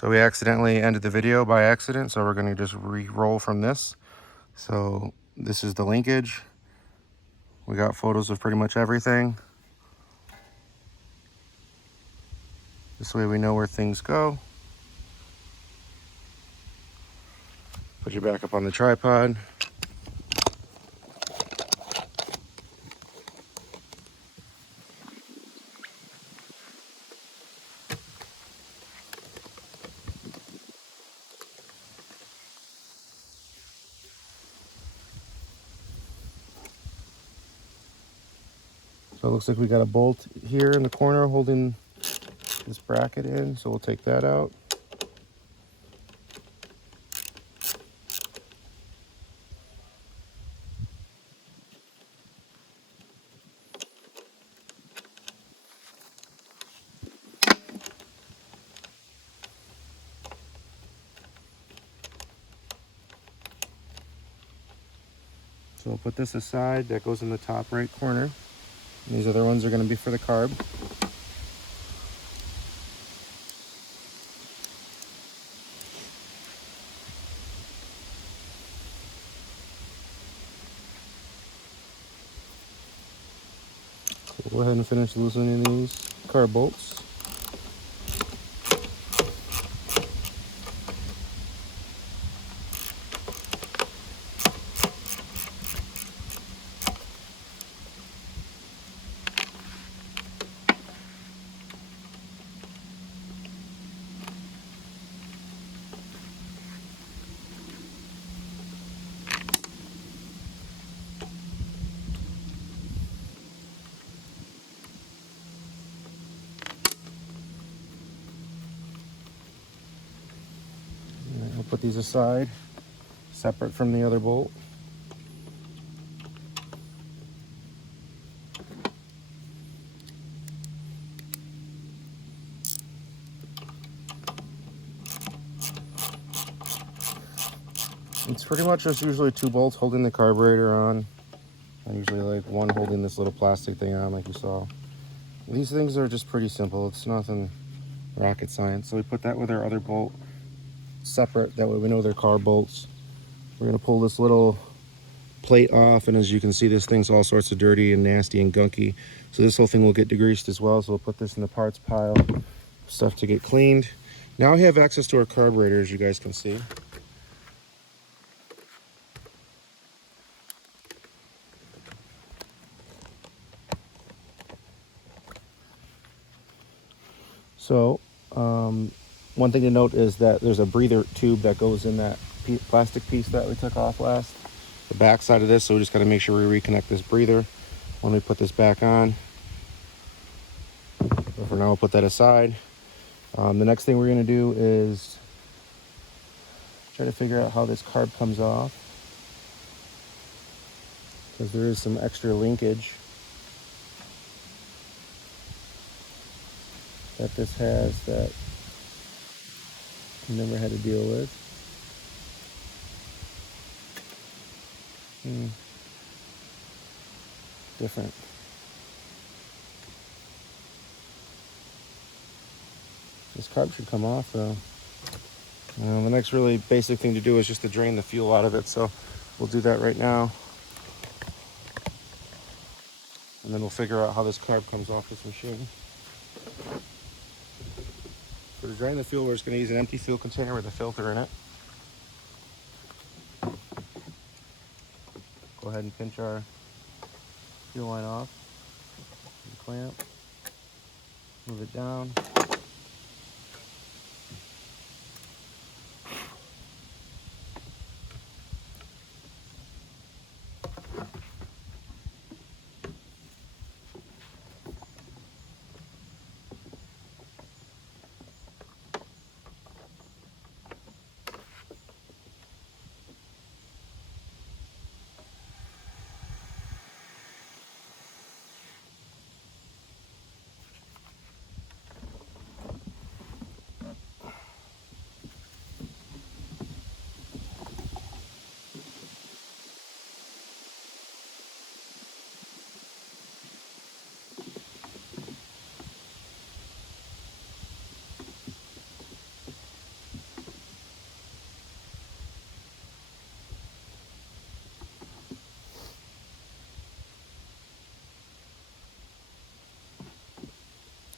So we accidentally ended the video by accident, so we're going to just re-roll from this. So this is the linkage. We got photos of pretty much everything. This way we know where things go. Put your back up on the tripod. So it looks like we got a bolt here in the corner holding this bracket in, so we'll take that out. So we'll put this aside. That goes in the top right corner. And these other ones are going to be for the carb. We'll go ahead and finish loosening these carb bolts. We'll put these aside, separate from the other bolt. It's pretty much just usually two bolts holding the carburetor on, and usually like one holding this little plastic thing on like you saw. These things are just pretty simple. It's nothing rocket science. So we put that with our other bolt separate. That way we know they're carb bolts. We're going to pull this little plate off, and as you can see, this thing's all sorts of dirty and nasty and gunky. So this whole thing will get degreased as well. So we'll put this in the parts pile, stuff to get cleaned. Now we have access to our carburetor, as you guys can see. So one thing to note is that there's a breather tube that goes in that plastic piece that we took off last, the back side of this. So we just got to make sure we reconnect this breather when we put this back on. But for now, we'll put that aside. The next thing we're going to do is try to figure out how this carb comes off, because there is some extra linkage that this has that I never had to deal with. Different. This carb should come off though. The next really basic thing to do is just to drain the fuel out of it, so we'll do that right now. And then we'll figure out how this carb comes off this machine. So to drain the fuel, we're just going to use an empty fuel container with a filter in it. Go ahead and pinch our fuel line off. And clamp. Move it down.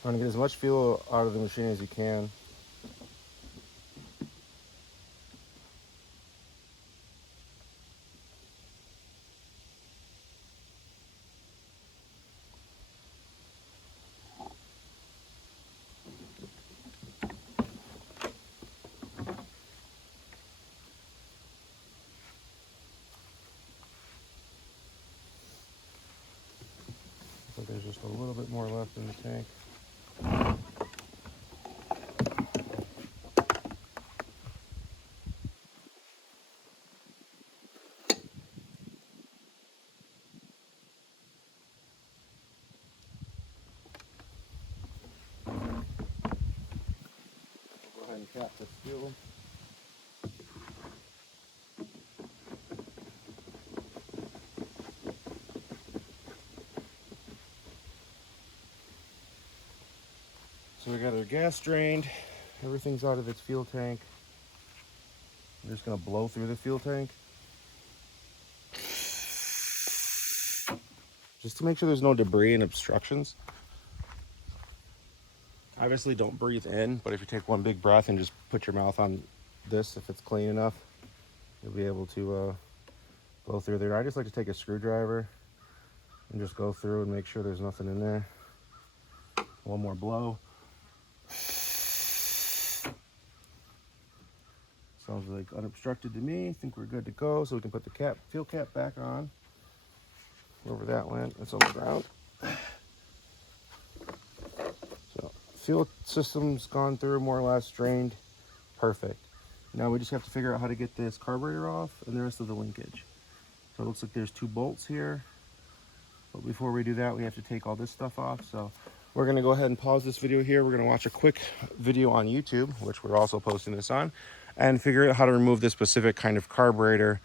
Trying to get as much fuel out of the machine as you can. So there's just a little bit more left in the tank. Go ahead and cap this fuel. So we got our gas drained. Everything's out of its fuel tank. I'm just gonna blow through the fuel tank, just to make sure there's no debris and obstructions. Obviously don't breathe in, but if you take one big breath and just put your mouth on this, if it's clean enough, you'll be able to blow through there. I just like to take a screwdriver and just go through and make sure there's nothing in there. One more blow. Sounds like unobstructed to me. I think we're good to go, so we can put the fuel cap back on. Wherever that went, it's on the ground. So fuel system's gone through, more or less drained. Perfect. Now we just have to figure out how to get this carburetor off and the rest of the linkage. So it looks like there's 2 bolts here. But before we do that, we have to take all this stuff off. So we're gonna go ahead and pause this video here. We're gonna watch a quick video on YouTube, which we're also posting this on, and figure out how to remove this specific kind of carburetor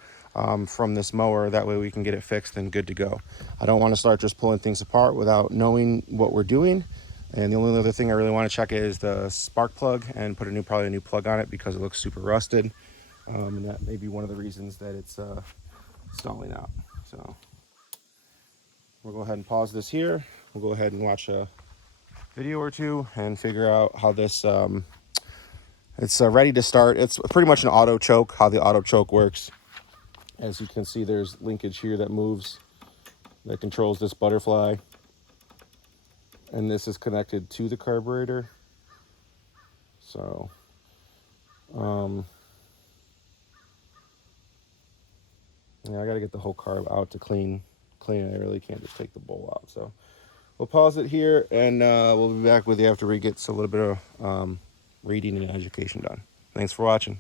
from this mower. That way we can get it fixed and good to go. I don't want to start just pulling things apart without knowing what we're doing. And the only other thing I really want to check is the spark plug and put probably a new plug on it, because it looks super rusted. And that may be one of the reasons that it's stalling out. So we'll go ahead and pause this here. We'll go ahead and watch a video or two and figure out how this it's ready to start. It's pretty much an auto choke, how the auto choke works. As you can see, there's linkage here that moves, that controls this butterfly, and this is connected to the carburetor. So yeah, I got to get the whole carb out to clean it. I really can't just take the bowl out. So we'll pause it here, and we'll be back with you after we get a little bit of reading and education done. Thanks for watching.